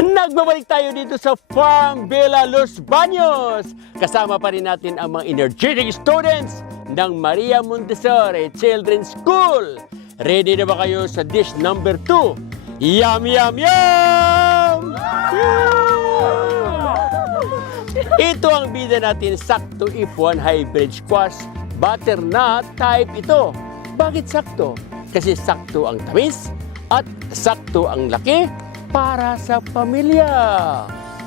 Nagbabalik tayo dito sa Farm Villa Los Baños. Kasama pa rin natin ang mga energetic students ng Maria Montessori Children's School. Ready na ba kayo sa dish number 2? Yum, yum, yum! Ito ang bida natin, Sakto F1 Hybrid Squash. Butternut type ito. Bakit sakto? Kasi sakto ang tamis at sakto ang laki para sa pamilya.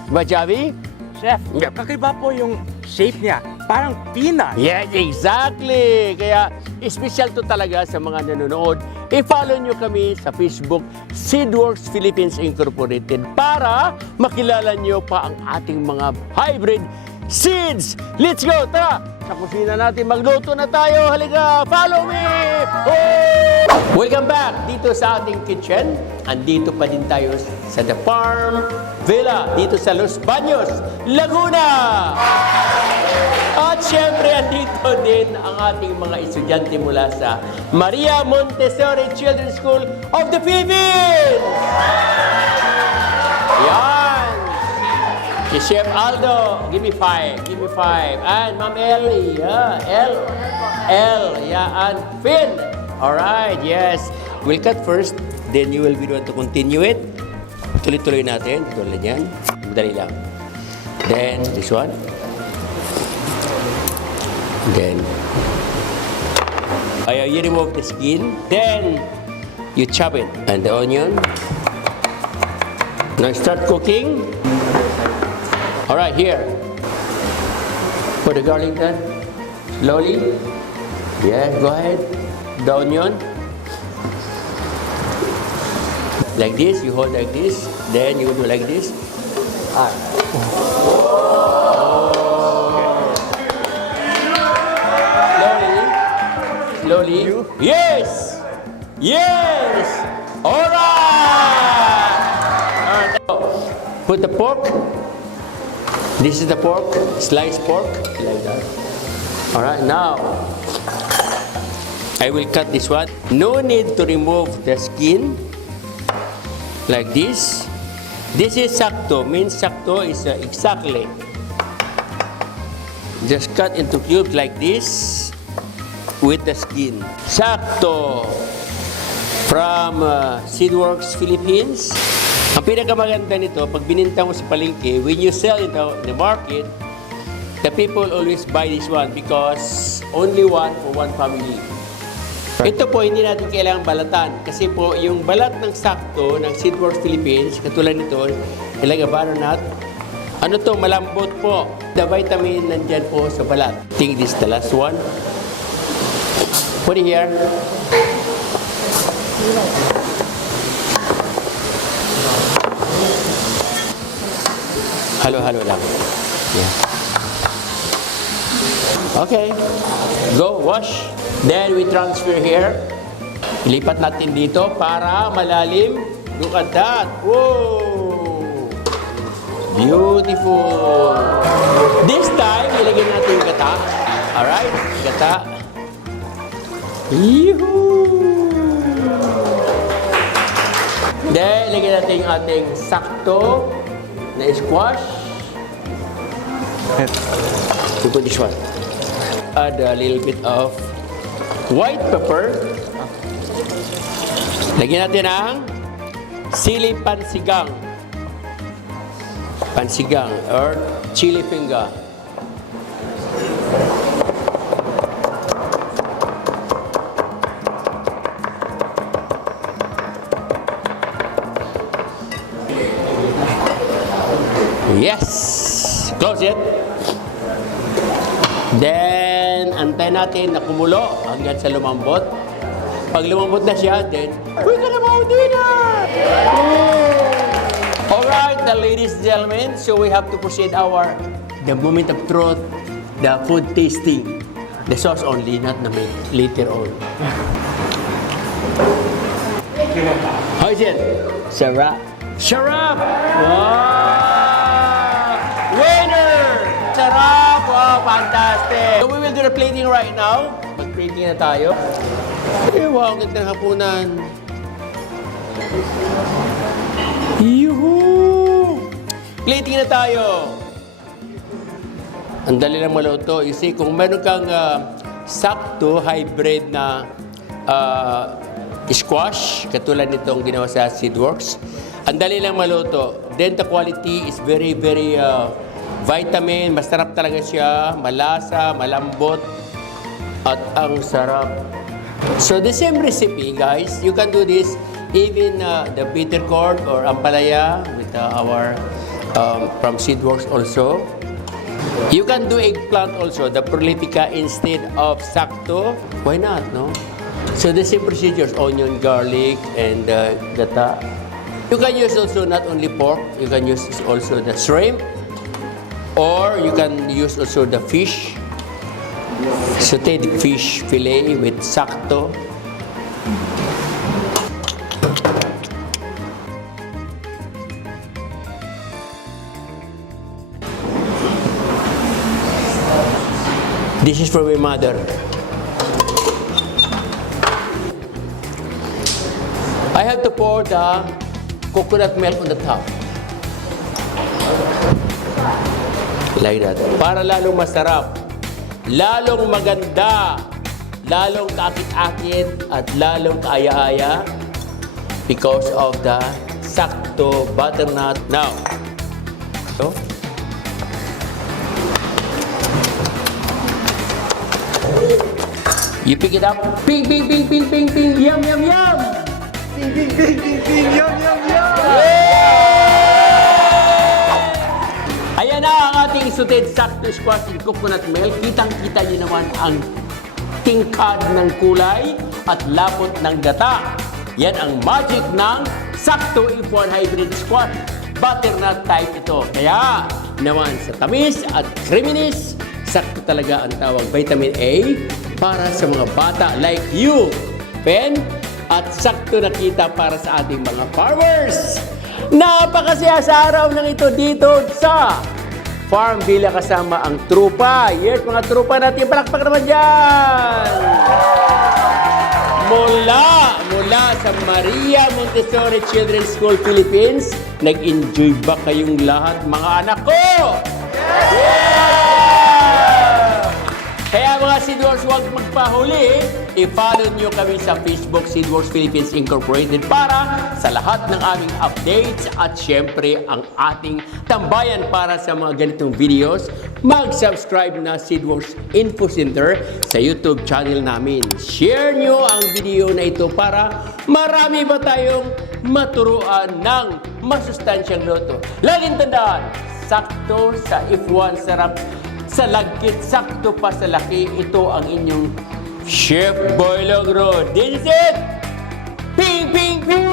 Diba, Javi? Chef, kakaiba po yung shape niya. Parang peanut. Yes, exactly. Kaya, special to talaga sa mga nanonood. I-follow nyo kami sa Facebook, SeedWorks Philippines Incorporated, para makilala nyo pa ang ating mga hybrid seeds. Let's go! Tara! Sa kusina natin, magluto na tayo. Halika, follow me! Oh! Welcome back dito sa ating kitchen. Andito pa din tayo sa The Farm Villa, dito sa Los Baños, Laguna. At syempre, andito din ang ating mga estudyante mula sa Maria Montessori Children's School of the Philippines. Yan. Si Chef Aldo, give me 5, give me 5. And Ma'am Ellie, yeah, and Finn. Alright, yes. We'll cut first, then you will be able to continue it. Tuloy-tuloy natin, tulad yan. Madali lang. Then, this one. Then, you remove the skin. Then, you chop it. And the onion. Now start cooking. Alright, here. Put the garlic then. Slowly. Yeah, go ahead. The onion. Like this, you hold like this. Then you do like this. Slowly. Yes! Yes! Alright! Put the pork. This is the pork, sliced pork, like that. Alright, now, I will cut this one. No need to remove the skin, like this. This is sakto, means sakto is exactly. Just cut into cubes like this, with the skin. Sakto, from SeedWorks Philippines. Ang pinakamaganda nito, pag bininta mo sa palengke, when you sell it in the market, the people always buy this one because only one for one family. Ito po, hindi natin kailangang balatan. Kasi po, yung balat ng sakto ng SeedWorks Philippines, katulad nito, talaga butternut, ano to, malambot po. The vitamin nandyan po sa balat. I think this is the last one. Put it here. Halo-halo lang. Yeah. Okay. Go, wash. Then we transfer here. Ilipat natin dito para malalim. Look at that. Whoa! Beautiful. This time, ilagay natin yung gata. Alright? Gata. Yuhuu! Then, ilagay natin yung ating sakto na squash. We put this one. Add a little bit of white pepper. Lagyan natin ang sili pansigang. Pansigang or chili finger. Yes! Close it. Then, antay natin na kumulo hanggang sa lumambot. Pag lumambot na siya, then, we're gonna have dinner! Alright, ladies and gentlemen, so we have to proceed the moment of truth, the food tasting. The sauce only, not the meat, later on. How is it? Sarap. Sarap! Wow! Winner! Sarap! Wow! fantastic! So we will do the plating right now. Mag-plating na tayo. Wow, ganda ng hapunan. Yuhu! Plating na tayo. Ang dali lang maluto. You see, kung meron kang sakto hybrid na squash, katulad nitong ginawa sa SeedWorks, ang dali lang maluto. Then the quality is very, very vitamin. Masarap talaga siya. Malasa, malambot, at ang sarap. So the same recipe, guys. You can do this even the bitter gourd or ampalaya with our from SeedWorks also. You can do eggplant also, the prolifica instead of sakto. Why not, no? So the same procedures, onion, garlic, and gata. You can use also not only pork, you can use also the shrimp, or you can use also the fish, sauteed fish fillet with sakto. This is for my mother. I have to pour the coconut milk on the top. Like that. Para lalong masarap, lalong maganda, lalong kaakit-akit, at lalong kaaya-aya because of the sakto butternut. Now, so, you pick it up. Ping, ping, ping, ping, ping, ping. Yum, yum, yum. Ding, ding, ding, ding, ding. Yum, yum, yum. Ayan na ang ating sauteed sakto squash with coconut milk. Kitang-kita niyo naman ang tingkad ng kulay at lapot ng gata. Yan ang magic ng Sakto F1 Hybrid Squash. Butternut type ito. Kaya naman sa tamis at creaminess, sakto talaga ang tawag vitamin A para sa mga bata like you, Pen, at sakto na kita para sa ating mga farmers. Napakasaya sa araw ng ito dito sa Farm Villa kasama ang trupa. Yes, mga trupa natin, palakpak naman dyan! Mula sa Maria Montessori Children's School Philippines, nag-enjoy ba kayong lahat, mga anak ko? Yeah! Kaya mga SeedWorks, huwag magpahuli. I-follow nyo kami sa Facebook SeedWorks Philippines Incorporated para sa lahat ng aming updates at syempre ang ating tambayan para sa mga ganitong videos. Mag-subscribe na SeedWorks Info Center sa YouTube channel namin. Share nyo ang video na ito para marami ba tayong maturuan ng masustansyang luto. Laging tandaan, sakto sa F1 Sarap, sa Lagkit, sakto pa sa laki. Ito ang inyong Chef Boy Logro. This is it! Ping, ping, ping!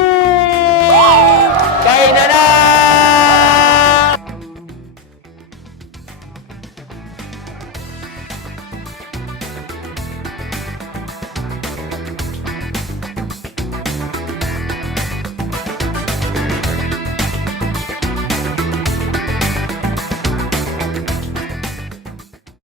Kain na na!